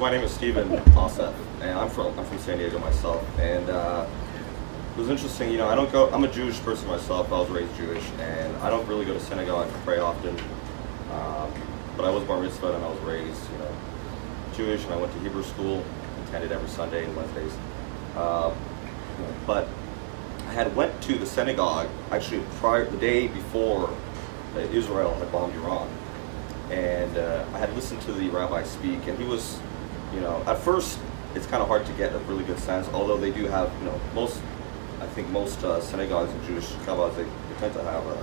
So my name is Steven Osef, and I'm from San Diego myself. And it was interesting, I don't go. I'm a Jewish person myself. I was raised Jewish, and I don't really go to synagogue to pray often. But I was bar mitzvah and I was raised, Jewish, and I went to Hebrew school, attended every Sunday and Wednesdays. But I had went to the synagogue actually the day before Israel had bombed Iran, and I had listened to the rabbi speak, and he was, at first it's kind of hard to get a really good sense, although they do have, most synagogues and Jewish kabbas, they tend to have a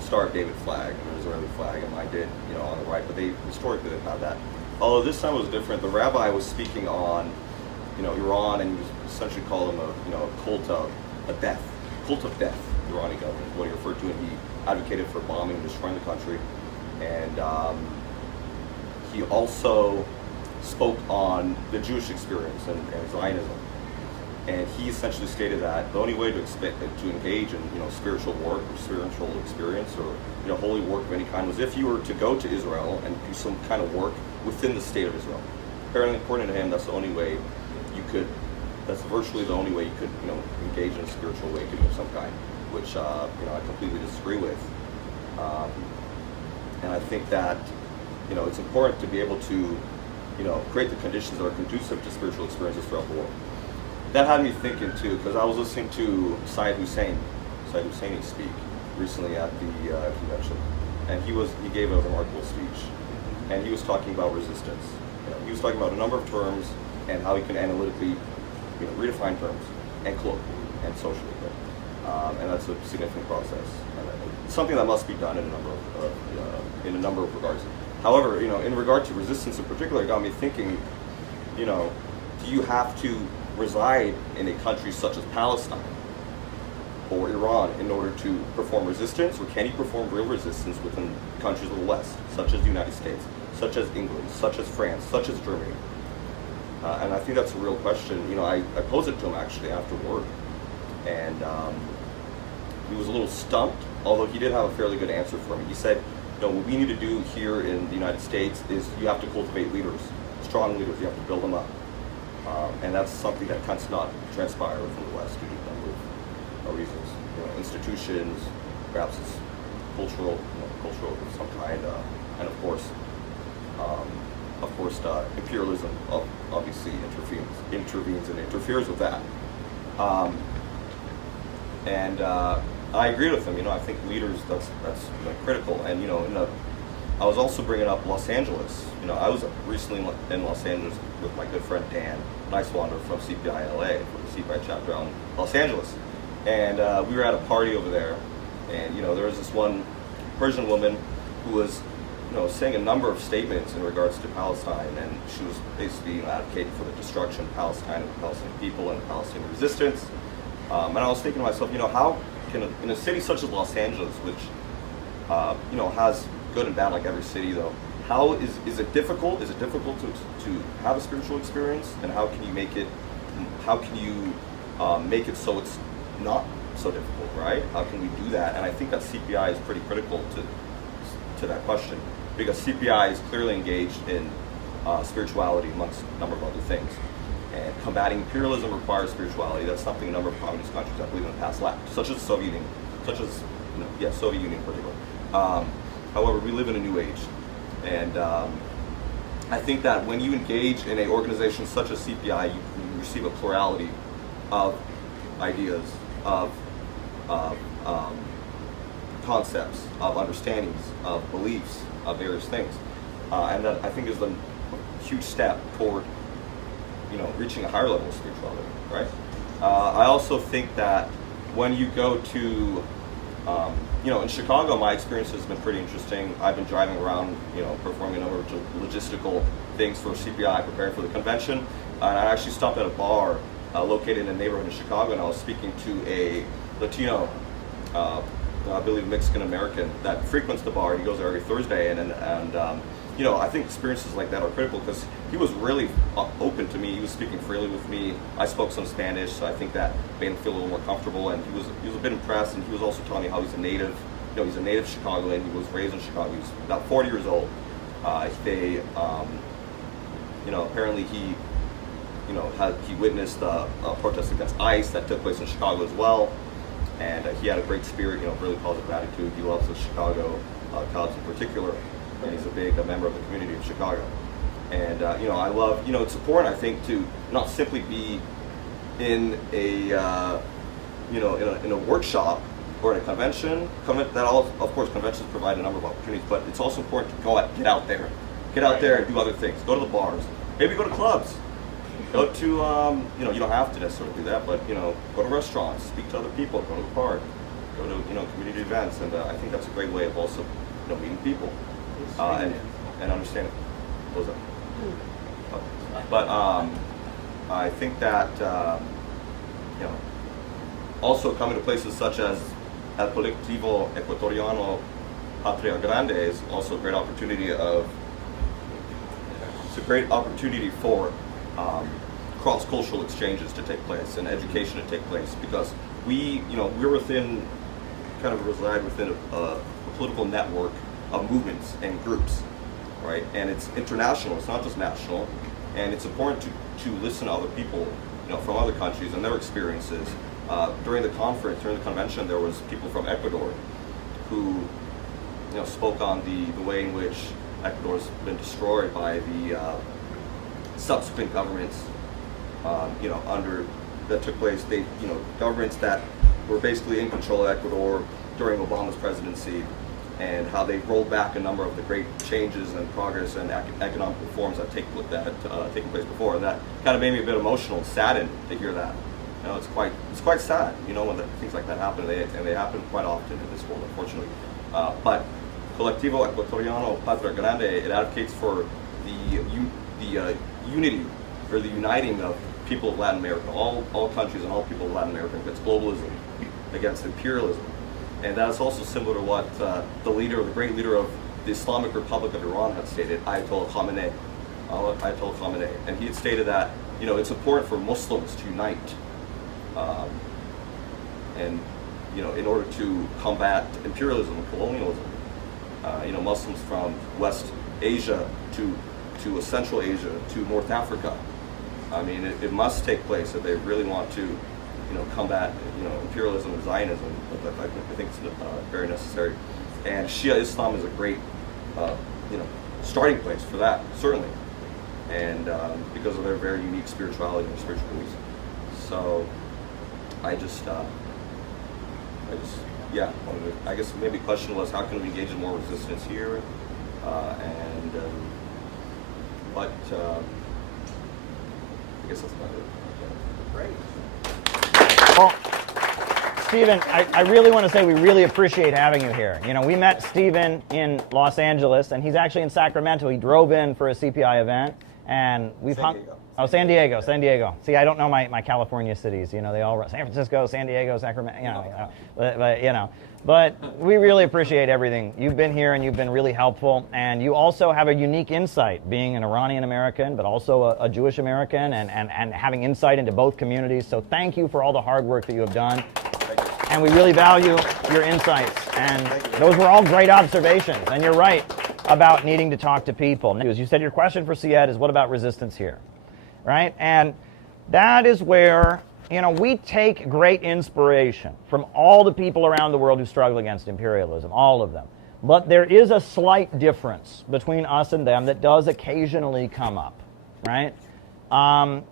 Star of David flag, an Israeli flag, and mine did, on the right, but they historically didn't have that. Although this time was different, the rabbi was speaking on, Iran, and he was essentially calling them a cult of death, the Iranian government, what he referred to, and he advocated for bombing and destroying the country. And he also spoke on the Jewish experience and Zionism. And he essentially stated that the only way to engage in spiritual work or spiritual experience or holy work of any kind was if you were to go to Israel and do some kind of work within the state of Israel. Apparently, according to him, that's the only way you could. That's virtually the only way you could engage in a spiritual awakening of some kind, which I completely disagree with. And I think that it's important to be able to create the conditions that are conducive to spiritual experiences throughout the world. That had me thinking too, because I was listening to Sayyid Husseini speak recently at the convention, and he gave a remarkable speech, and he was talking about resistance. He was talking about a number of terms and how he can analytically redefine terms and colloquially and socially, and that's a significant process, and it's something that must be done in a number of regards. However, in regard to resistance in particular, it got me thinking, do you have to reside in a country such as Palestine or Iran in order to perform resistance, or can you perform real resistance within countries of the West, such as the United States, such as England, such as France, such as Germany? And I think that's a real question. I posed it to him actually after work, and he was a little stumped, although he did have a fairly good answer for me. He said, what we need to do here in the United States is you have to cultivate leaders, strong leaders. You have to build them up. And that's something that tends to not transpire within the West due to a number of reasons. Institutions, perhaps it's cultural of some kind, and of course, imperialism obviously intervenes and interferes with that. I agree with him. I think leaders that's critical. And I was also bringing up Los Angeles. I was recently in Los Angeles with my good friend Dan Nicewander from CPI LA, from the CPI chapter out in Los Angeles, and we were at a party over there, and there was this one Persian woman who was saying a number of statements in regards to Palestine, and she was basically advocating for the destruction of Palestine and the Palestinian people and the Palestinian resistance. And I was thinking to myself, how can in a city such as Los Angeles, which has good and bad like every city though, how is it difficult? Is it difficult to have a spiritual experience, and how can you make it? How can you make it so it's not so difficult, right? How can we do that? And I think that CPI is pretty critical to that question, because CPI is clearly engaged in spirituality amongst a number of other things. And combating imperialism requires spirituality. That's something a number of communist countries, I believe, in the past lacked, such as the Soviet Union, Soviet Union in particular. However, we live in a new age, and I think that when you engage in an organization such as CPI, you receive a plurality of ideas, of concepts, of understandings, of beliefs, of various things, and that I think is a huge step toward reaching a higher level of spirituality, right? I also think that when you go to, in Chicago, my experience has been pretty interesting. I've been driving around, performing a number of logistical things for CPI, preparing for the convention, and I actually stopped at a bar located in a neighborhood in Chicago, and I was speaking to a Latino, I believe Mexican American, that frequents the bar. He goes there every Thursday, and I think experiences like that are critical, because he was really open to me. He was speaking freely with me. I spoke some Spanish, so I think that made him feel a little more comfortable, and he was a bit impressed, and he was also telling me how he's a native, he's a native Chicagoan. He was raised in Chicago. He was about 40 years old. apparently he, he witnessed a protest against ICE that took place in Chicago as well, and he had a great spirit, really positive attitude. He loves the Chicago Cubs in particular, and he's a big member of the community of Chicago. And I love, it's important, I think, to not simply be in a in a workshop or in a convention. Of course, conventions provide a number of opportunities, but it's also important to get out there and do other things. Go to the bars, maybe go to clubs. Go to, you don't have to necessarily do that, but, go to restaurants, speak to other people, go to the park, go to, community events, and I think that's a great way of also, meeting people and understanding. What was that? But I think that, also coming to places such as El Colectivo Ecuatoriano Patria Grande is also a great opportunity for cross-cultural exchanges to take place and education to take place, because we're reside within a political network of movements and groups, right? And it's international, it's not just national, and it's important to listen to other people, from other countries and their experiences. During the convention, there was people from Ecuador who, spoke on the way in which Ecuador's been destroyed by the subsequent governments, that took place. Governments that were basically in control of Ecuador during Obama's presidency, and how they rolled back a number of the great changes and progress and economic reforms that had taken place before. And that kind of made me a bit emotional and saddened to hear that. It's quite sad, when things like that happen, and they happen quite often in this world, unfortunately. But Colectivo Ecuatoriano Patria Grande, it advocates for the unity, or the uniting of people of Latin America, all countries and all people of Latin America, against globalism, against imperialism. And that's also similar to what the great leader of the Islamic Republic of Iran had stated, Ayatollah Khamenei. And he had stated that, it's important for Muslims to unite, and in order to combat imperialism and colonialism. Muslims from West Asia to Central Asia to North Africa. I mean, it must take place if they really want to, combat, imperialism and Zionism. I think it's very necessary. And Shia Islam is a great, starting place for that, certainly. And because of their very unique spirituality and spiritual beliefs. So, I guess maybe the question was, how can we engage in more resistance here? But I guess that's about it. Great. Well, Stephen, I really want to say we really appreciate having you here. We met Stephen in Los Angeles, and he's actually in Sacramento. He drove in for a CPI event, and we've hung. Oh, San Diego. See, I don't know my California cities. They all San Francisco, San Diego, Sacramento. But we really appreciate everything. You've been here and you've been really helpful, and you also have a unique insight, being an Iranian American, but also a Jewish American, and having insight into both communities. So thank you for all the hard work that you have done, and we really value your insights. And those were all great observations. And you're right about needing to talk to people. As you said, your question for Syed is, what about resistance here? Right? And that is where, we take great inspiration from all the people around the world who struggle against imperialism, all of them. But there is a slight difference between us and them that does occasionally come up, right?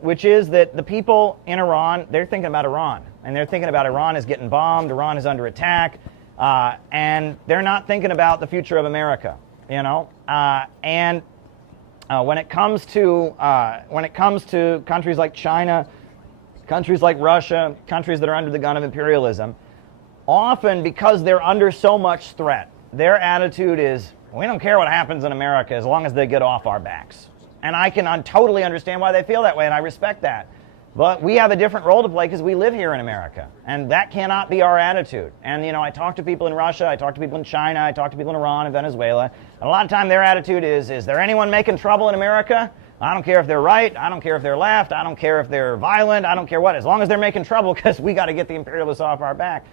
Which is that the people in Iran, they're thinking about Iran. And they're thinking about Iran is getting bombed, Iran is under attack, and they're not thinking about the future of America, when it comes to countries like China, countries like Russia, countries that are under the gun of imperialism, often because they're under so much threat, their attitude is, we don't care what happens in America as long as they get off our backs. And I can totally understand why they feel that way, and I respect that. But we have a different role to play because we live here in America, and that cannot be our attitude. And I talk to people in Russia, I talk to people in China, I talk to people in Iran and Venezuela, and a lot of time their attitude is there anyone making trouble in America? I don't care if they're right, I don't care if they're left, I don't care if they're violent, I don't care what, as long as they're making trouble, because we got to get the imperialists off our back.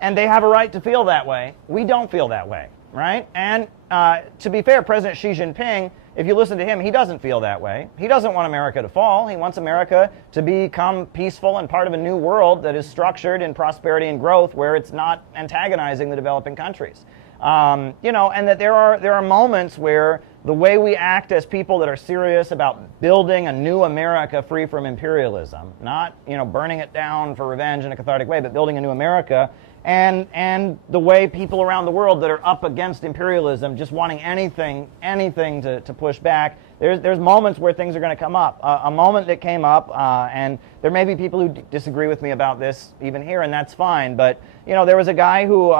And they have a right to feel that way. We don't feel that way. right? And to be fair, President Xi Jinping, if you listen to him, he doesn't feel that way. He doesn't want America to fall. He wants America to become peaceful and part of a new world that is structured in prosperity and growth, where it's not antagonizing the developing countries. You know, and that there are moments where the way we act as people that are serious about building a new America free from imperialism, not, you know, burning it down for revenge in a cathartic way, but building a new America, and the way people around the world that are up against imperialism, just wanting anything to push back, there's moments where things are going to come up. A moment that came up, and there may be people who disagree with me about this even here, and that's fine, but you know, there was a guy who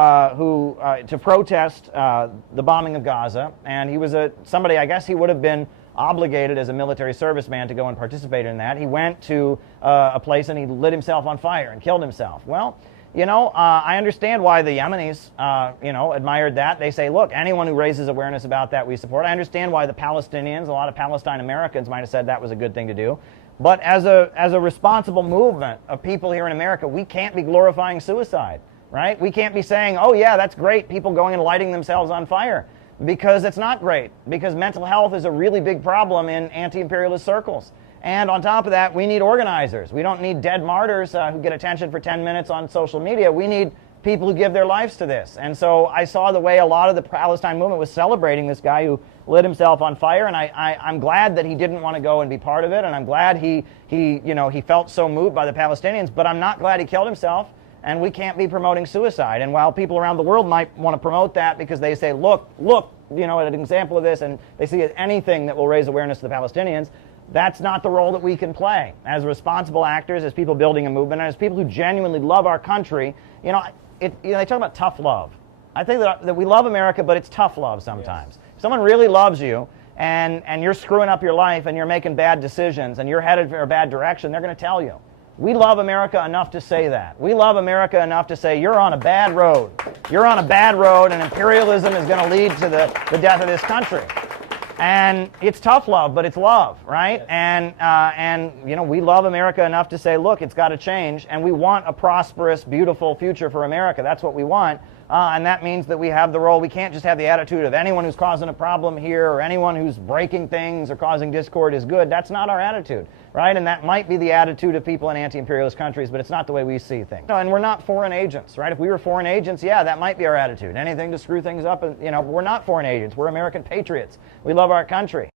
to protest the bombing of Gaza, and he was somebody, I guess he would have been obligated as a military serviceman to go and participate in that. He went to a place and he lit himself on fire and killed himself. Well, you know, I understand why the Yemenis, you know, admired that. They say, look, anyone who raises awareness about that, we support. I understand why the Palestinians, a lot of Palestine Americans might have said that was a good thing to do. But as a responsible movement of people here in America, we can't be glorifying suicide, right? We can't be saying, oh yeah, that's great, people going and lighting themselves on fire, because it's not great, because mental health is a really big problem in anti-imperialist circles. And on top of that, we need organizers. We don't need dead martyrs who get attention for 10 minutes on social media. We need people who give their lives to this. And so I saw the way a lot of the Palestine movement was celebrating this guy who lit himself on fire, and I'm glad that he didn't want to go and be part of it, and I'm glad he felt so moved by the Palestinians, but I'm not glad he killed himself, and we can't be promoting suicide. And while people around the world might want to promote that because they say, look, you know, an example of this, and they see it anything that will raise awareness to the Palestinians, that's not the role that we can play as responsible actors, as people building a movement, and as people who genuinely love our country. You know, they talk about tough love. I think that we love America, but it's tough love sometimes. Yes. If someone really loves you, and you're screwing up your life, and you're making bad decisions, and you're headed for a bad direction, they're going to tell you. We love America enough to say that. We love America enough to say, you're on a bad road. You're on a bad road, and imperialism is going to lead to the death of this country. And it's tough love, but it's love, right? Yes. And you know, we love America enough to say, look, it's got to change, and we want a prosperous, beautiful future for America. That's what we want, and that means that we have the role. We can't just have the attitude of anyone who's causing a problem here or anyone who's breaking things or causing discord is good. That's not our attitude, right? And that might be the attitude of people in anti-imperialist countries, but it's not the way we see things. No, and we're not foreign agents, right? If we were foreign agents, yeah, that might be our attitude. Anything to screw things up, and you know, we're not foreign agents. We're American patriots. We love our country.